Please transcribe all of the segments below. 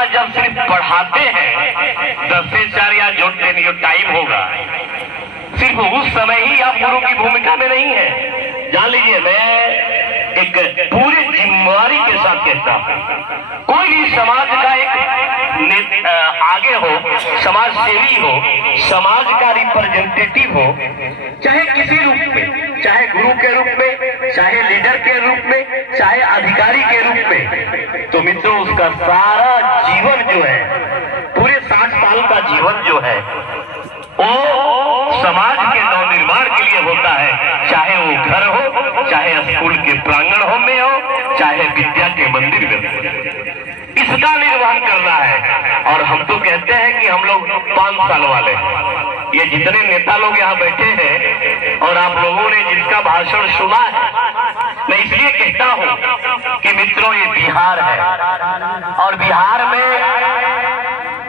बच्चा जब सिर्फ पढ़ाते हैं 10 से 4 या जो टाइम होगा, सिर्फ उस समय ही आप गुरु की भूमिका में नहीं है। जान लीजिए, मैं एक पूरी जिम्मेवारी के साथ कहता हूं, कोई भी समाज का एक आगे हो, समाज सेवी हो, समाज का रिप्रेजेंटेटिव हो, चाहे किसी रूप में, चाहे गुरु के रूप में, चाहे लीडर के रूप में, चाहे अधिकारी के रूप में, तो मित्रों उसका सारा जीवन जो है, पूरे 60 साल का जीवन जो है, वो समाज के नवनिर्माण के लिए होता है। चाहे वो घर हो, चाहे स्कूल के प्रांगण हो में हो, चाहे विद्या के मंदिर में हो, इसका निर्वहन करना है। और हम तो कहते हैं कि हम लोग 5 साल वाले हैं। ये जितने नेता लोग यहाँ बैठे हैं और आप लोगों ने जिसका भाषण सुना है, मैं इसलिए कहता हूँ कि मित्रों ये बिहार है और बिहार में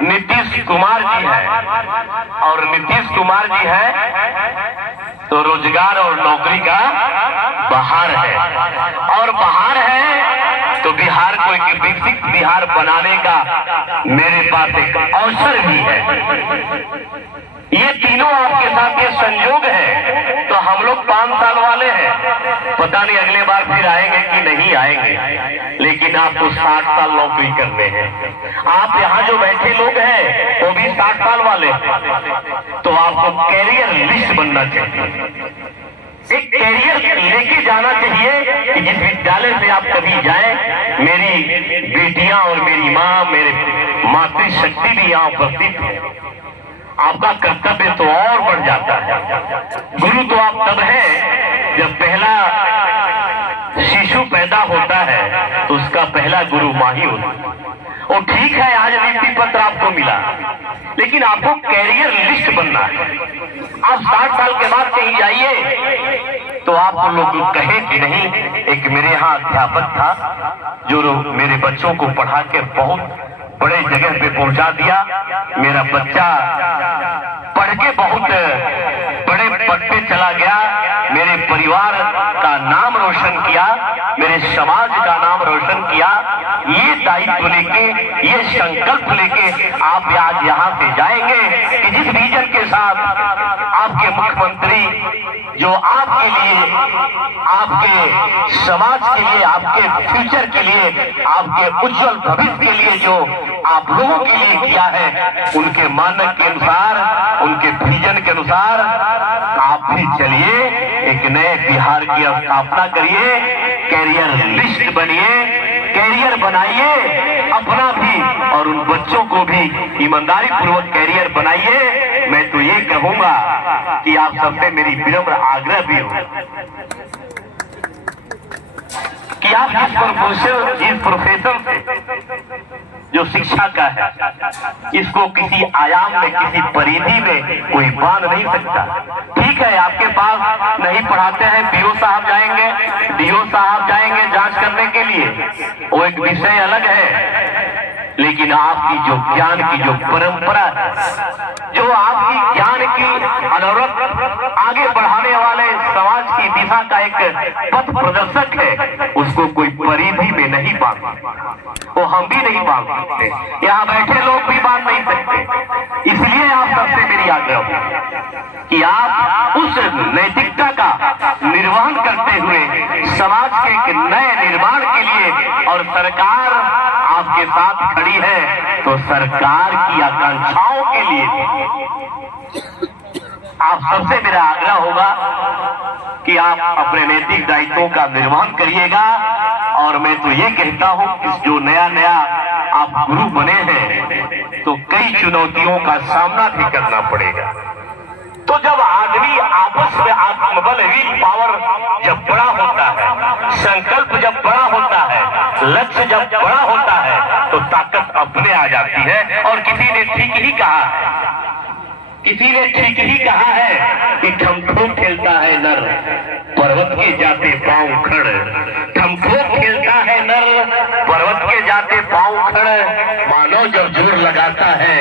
नीतीश कुमार जी है, और नीतीश कुमार जी है तो रोजगार और नौकरी का बहार है, और बहार है तो बिहार को एक विकसित बिहार बनाने का मेरे पास एक अवसर भी है। ये तीनों आपके साथ ये संयोग है, तो हम लोग 5 साल वाले हैं। पता नहीं अगले बार फिर आएंगे कि नहीं आएंगे, लेकिन आपको 60 साल नौकरी करने हैं। आप यहाँ जो बैठे लोग हैं वो भी 60 साल वाले, तो आपको कैरियर लिस्ट बनना चाहिए, एक कैरियर लेके जाना चाहिए कि जिस विद्यालय से आप कभी जाए, मेरी बेटियां और मेरी माँ, मेरे मातृशक्ति भी यहाँ उपस्थित है। आपका कर्तव्य तो और बढ़ जाता है। गुरु तो आप तब है जब पहला शिशु पैदा होता है तो उसका पहला गुरु माँ ही होता है। वो ठीक है, आज नियुक्ति पत्र आपको मिला, लेकिन आपको कैरियर लिस्ट बनना है। आप 60 साल के बाद कहीं जाइए तो आप लोग कहे कि नहीं, एक मेरे यहाँ अध्यापक था जो मेरे बच्चों को पढ़ा के बहुत बड़े जगह पे पहुंचा दिया, मेरा बच्चा पढ़ के बहुत बड़े पद पे चला गया, मेरे परिवार का नाम रोशन किया, मेरे समाज का नाम रोशन किया। ये दायित्व लेके, ये संकल्प लेके आप आज यहाँ से जाएंगे कि जिस विजन के साथ आपके मुख्यमंत्री जो आपके लिए, आपके समाज के लिए, आपके फ्यूचर के लिए, आपके उज्जवल भविष्य के लिए जो आप लोगों के लिए किया है, उनके मानक के अनुसार, उनके विजन के अनुसार आप भी चलिए, एक नए बिहार की स्थापना करिए, कैरियर लिस्ट बनिए, कैरियर बनाइए अपना भी और उन बच्चों को भी ईमानदारी पूर्वक कैरियर बनाइए। मैं तो ये कहूंगा कि आप सबसे मेरी विनम्र आग्रह भी हो कि आप इस प्रोफेशन से जो शिक्षा का है, इसको किसी आयाम में, किसी परिधि में कोई बांध नहीं सकता। ठीक है, आपके पास नहीं पढ़ाते हैं, पीओ साहब जाएंगे, डीओ साहब जाएंगे जांच करने के लिए, वो एक विषय अलग है। लेकिन आपकी जो ज्ञान की जो परंपरा है, जो आपकी ज्ञान की अनवरत आगे बढ़ाने वाले समाज की दिशा का एक पथ प्रदर्शक है, उसको कोई परिधि में नहीं बांध सकते। वो हम भी नहीं बांध सकते, यहाँ बैठे लोग भी बांध नहीं सकते। इसलिए आप सबसे मेरी आग्रह कि आप उस नैतिकता का निर्वहन करते हुए समाज के एक नए निर्माण के लिए, और सरकार आपके साथ खड़ी है तो सरकार की आकांक्षाओं के लिए आप सबसे मेरा आग्रह होगा कि आप अपने नैतिक दायित्वों का निर्वहन करिएगा। और मैं तो ये कहता हूं कि जो नया नया आप गुरु बने हैं तो कई चुनौतियों का सामना भी करना पड़ेगा। तो जब आदमी आपस में आत्मबल, विल पावर जब बड़ा होता है, संकल्प जब बड़ा होता है, लक्ष्य जब बड़ा होता है, तो ताकत अपने आ जाती है। और किसी ने ठीक ही कहा है कि ठमठोक खेलता है नर, पर्वत के जाते पांव खड़, ठमठोक खेलता है नर, पर्वत के जाते पांव खड़, मानव जब जोर लगाता है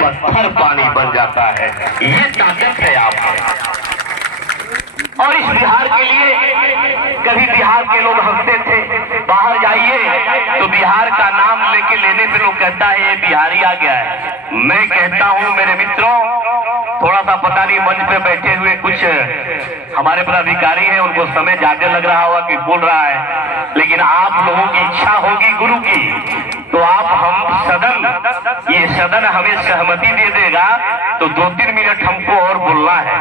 पत्थर पानी बन जाता है। ये ताकत है आप। और इस बिहार के लिए कभी बिहार के लोग हंसते थे, बाहर जाइए तो बिहार का नाम लेने पे लोग कहता है ये बिहारी आ गया है। मैं कहता हूं मेरे मित्रों, थोड़ा सा पता नहीं मंच पे बैठे हुए कुछ हमारे पदाधिकारी हैं, उनको समय ज्यादा लग रहा होगा कि बोल रहा है, लेकिन आप लोगों की इच्छा होगी गुरु की तो आप ये सदन हमें सहमति दे देगा तो 2-3 मिनट हमको और बोलना है।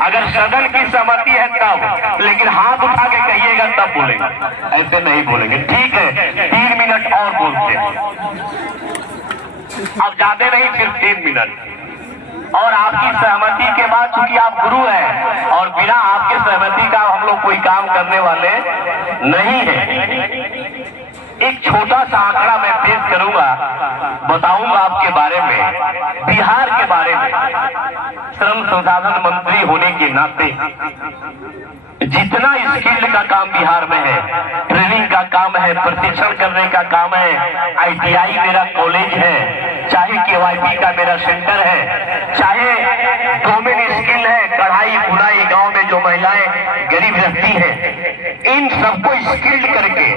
अगर सदन की सहमति है तब, लेकिन हाथ उठा के कहिएगा तब बोलेंगे, ऐसे नहीं बोलेंगे। ठीक है, 3 मिनट और बोलते हैं, अब ज्यादा नहीं, सिर्फ 3 मिनट। और आपकी सहमति के बाद, चूंकि आप गुरु हैं और बिना आपके सहमति का हम लोग कोई काम करने वाले नहीं है। एक छोटा सा आंकड़ा मैं पेश करूंगा, बताऊंगा आपके बारे में, बिहार के बारे में। श्रम संसाधन मंत्री होने के नाते जितना स्किल का काम बिहार में है, ट्रेनिंग का काम है, प्रशिक्षण करने का काम है, ITI मेरा कॉलेज है, चाहे KYP का मेरा सेंटर है, चाहे डोमेन स्किल है, कढ़ाई बुनाई, गांव में जो महिलाएं गरीब रहती हैं, इन सबको स्किल्ड करके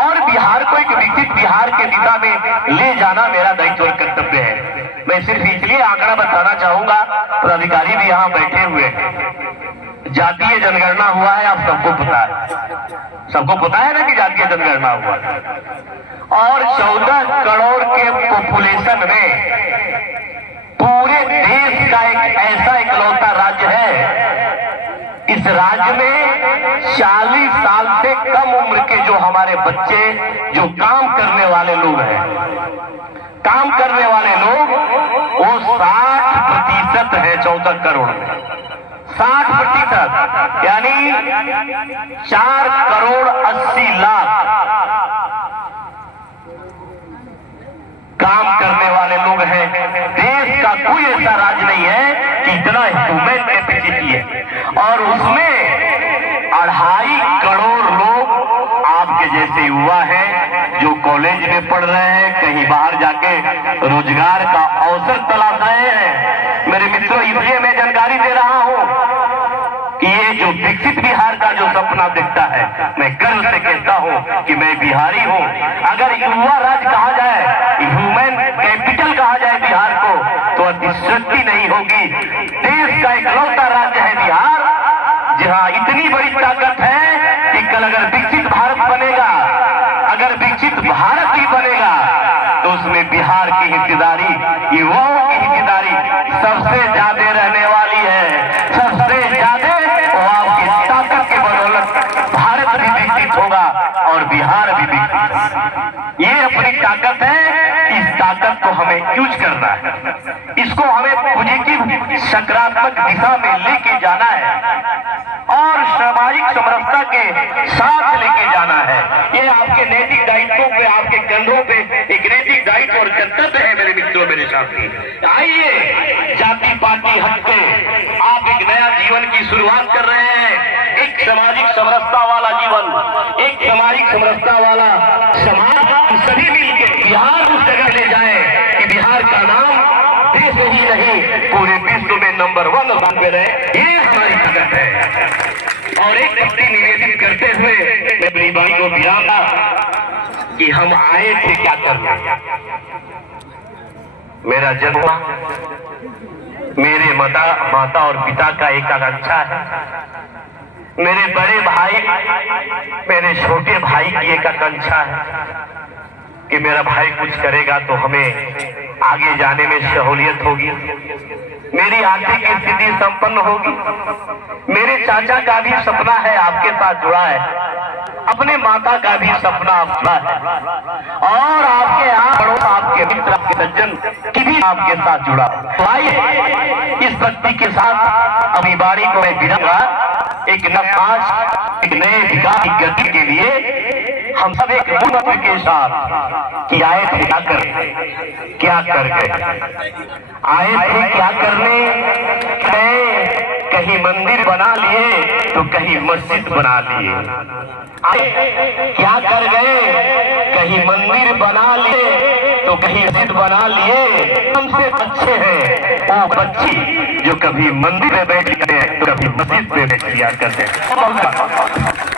और बिहार को एक विकसित बिहार के दिशा में ले जाना मेरा दायित्व और कर्तव्य है। मैं सिर्फ इसलिए आंकड़ा बताना चाहूंगा, पदाधिकारी भी यहाँ बैठे हुए हैं। जातीय जनगणना हुआ है, आप सबको पता है, सबको पता है ना कि जातीय जनगणना हुआ है। और 14 करोड़ के पॉपुलेशन में पूरे देश का एक ऐसा इकलौता राज्य है, इस राज्य में 40 साल से कम उम्र के जो हमारे बच्चे, जो काम करने वाले लोग हैं, काम करने वाले लोग वो 60% है 14 करोड़ में, 60%, यानी 4 करोड़ 80 लाख काम करने वाले लोग हैं। देश का कोई ऐसा राज्य नहीं है कि इतना ह्यूमन कैपेसिटी है, और उसमें 2.5 करोड़ लोग आपके जैसे युवा हैं जो कॉलेज में पढ़ रहे हैं, कहीं बाहर जाके रोजगार का अवसर तलाश रहे हैं। मेरे मित्रों, इसलिए मैं जानकारी दे रहा हूं कि ये जो विकसित बिहार का जो सपना दिखता है, मैं गर्व से कहता हूं कि मैं बिहारी हूं। अगर युवा राज्य कहा जाए, ह्यूमन कैपिटल कहा जाए बिहार को, तो अतिशक्ति नहीं होगी। देश का इकलौता राज्य है बिहार, जहां इतनी बड़ी ताकत है कि कल अगर विकसित भारत बनेगा, अगर विकसित भारत ही बनेगा, तो उसमें बिहार की हिस्सेदारी, युवाओं की हिस्सेदारी सबसे ज्यादा रहने वाली है। सबसे ज्यादा आपकी ताकत के बदौलत भारत भी विकसित होगा और बिहार भी विकसित। ये अपनी ताकत है, इस ताकत को हमें यूज करना है, इसको हमें पॉजिटिव सकारात्मक दिशा में लेके जाना है और सामाजिक समरसता के साथ लेके जाना है। ये आपके नैतिक दायित्वों पे, आपके कंधों पे एक नैतिक दायित्व और कर्तव्य है मेरे मित्रों, मेरे साथी। आइए, जाति पाति हटके आप एक नया जीवन की शुरुआत कर रहे हैं, एक सामाजिक समरसता वाला जीवन, एक सामाजिक समरसता वाला समाज। सभी मिलकर बिहार उस जगह ले जाए कि बिहार का नाम देश ही नहीं पूरे विश्व में नंबर 1 स्थान पे रहे। ये हमारी ताकत है। और एक शक्ति निवेदित करते हुए मैं अपनी बात को विरामा कि हम आए थे क्या करना। मेरा जन्म मेरे माता और पिता का एक आकांक्षा है, मेरे बड़े भाई, मेरे छोटे भाई की एक आकांक्षा है कि मेरा भाई कुछ करेगा तो हमें आगे जाने में सहूलियत होगी, मेरी आर्थिक स्थिति संपन्न होगी। मेरे चाचा का भी सपना है आपके साथ जुड़ा है, अपने माता का भी सपना जुड़ा है, और आपके पड़ोस, आपके मित्र, आपके सज्जन की भी आपके साथ जुड़ा है। तो आइए इस भक्ति के साथ अपनी बाड़ी को मैं गिराऊंगा एक नवाज, एक नए विकास की गति के लिए हम सब एक मंत्र के साथ कि आए थे क्या कर गए, आए थे क्या करने, कहीं मंदिर बना लिए तो कहीं मस्जिद बना लिए, आए क्या कर गए, कहीं मंदिर बना लिए तो कहीं जिद बना लिए हमसे अच्छे हैं वो बच्ची जो कभी मंदिर में बैठ करते हैं तो कभी मस्जिद में बैठ लिया करते हैं।